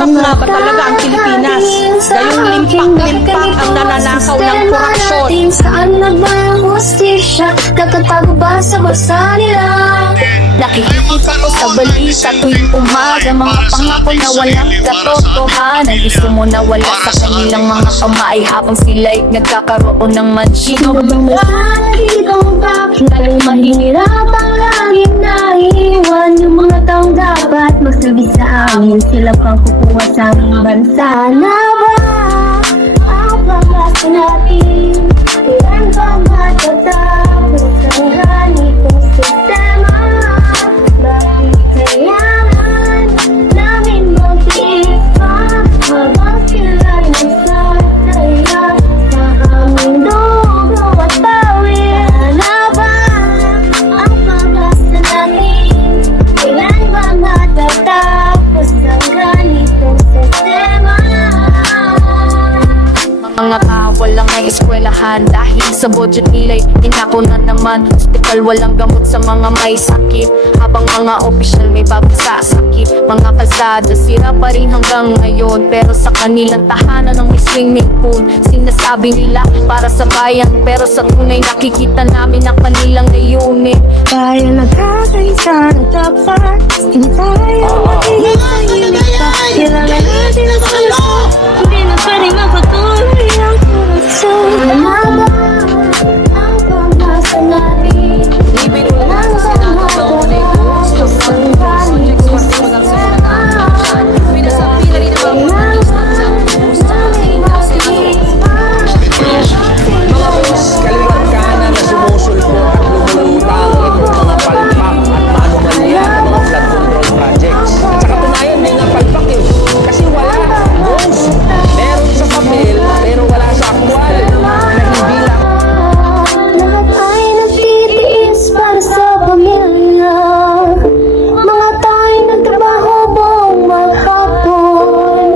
Mahirap nga ba talaga ang Pilipinas? Gayong limpak-limpak ang nananakaw ng korupsyon. Saan na ba ang hustisya? Nakatago ba sa bansa nila? Nakikita ko sa balita tuwing umaga, mga pangako na walang katotohanan. Gusto mo na wala sa kanilang mga kamay habang sila'y nagkakaroon ng mansyon. Sino ba bang dito bakit laging mahihirap ang laging naiiwan? Yung mga taong dapat magsabi sa amin, sila pang kukuha sa aming bansa. Na ba ang pag-asa natin? Kailan ba matatapos ang ganitong sistema? Bakit kailangan namin magtiis pa habang sila'y nagsasaya sa aming dugo at pawis? Na ba ang pag-asa natin? Kailan ba matatapos ang ganitong sistema? Mga tao walang may eskwelahan dahil sa budget nila'y inako na naman. Hospital walang gamot sa mga may sakit, habang mga opisyal may babasasakit. Mga kalsada sira pa rin hanggang ngayon, pero sa kanilang tahanan ng may swimming pool. Sinasabi nila para sa bayan, pero sa tunay nakikita namin ang kanilang layunin. Tayo nagkakaisa ng dapat, hindi tayo magiging tahimik pa. Kailangan natin ang solusyon, hindi na pwedeng magpatuloy ang korupsyon. Ano ba ang pag-asa natin? Kailan ba matatapos ang ganitong sistema? Pinasabi na rin ang mga Kaliwat kanan na sumusulpo at lumulutang itong mga palpak at maanumalya ng mga flood control projects. At sa katunayan, may nga palpak eh. Kasi wala. Goals. Meron sa papel, pero wala sa aktwal. Na hindi lang. Lahat ay nagtitiis para sa pamilya. Mga tayo nagtrabaho buong maghapon.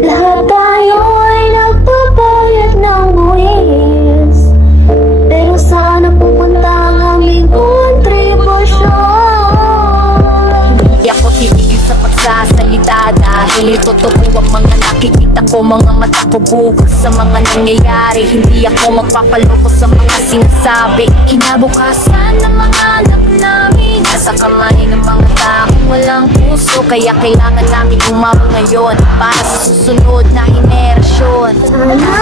Lahat tayo ay nagpabayad ng buwis. Pero sana pupunta ang aming kontribusyon. Hindi ako titigil sa pagsasalita dahil totoo ang mga nakikita ko, mga mata ko bukas sa mga nangyayari. Hindi ako magpapaloko sa mga sinasabi. Kinabukasan ng mga anak namin nasa kamay ng mga taong walang puso, kaya kailangan namin umabot ngayon para sa susunod na henerasyon. Sana ba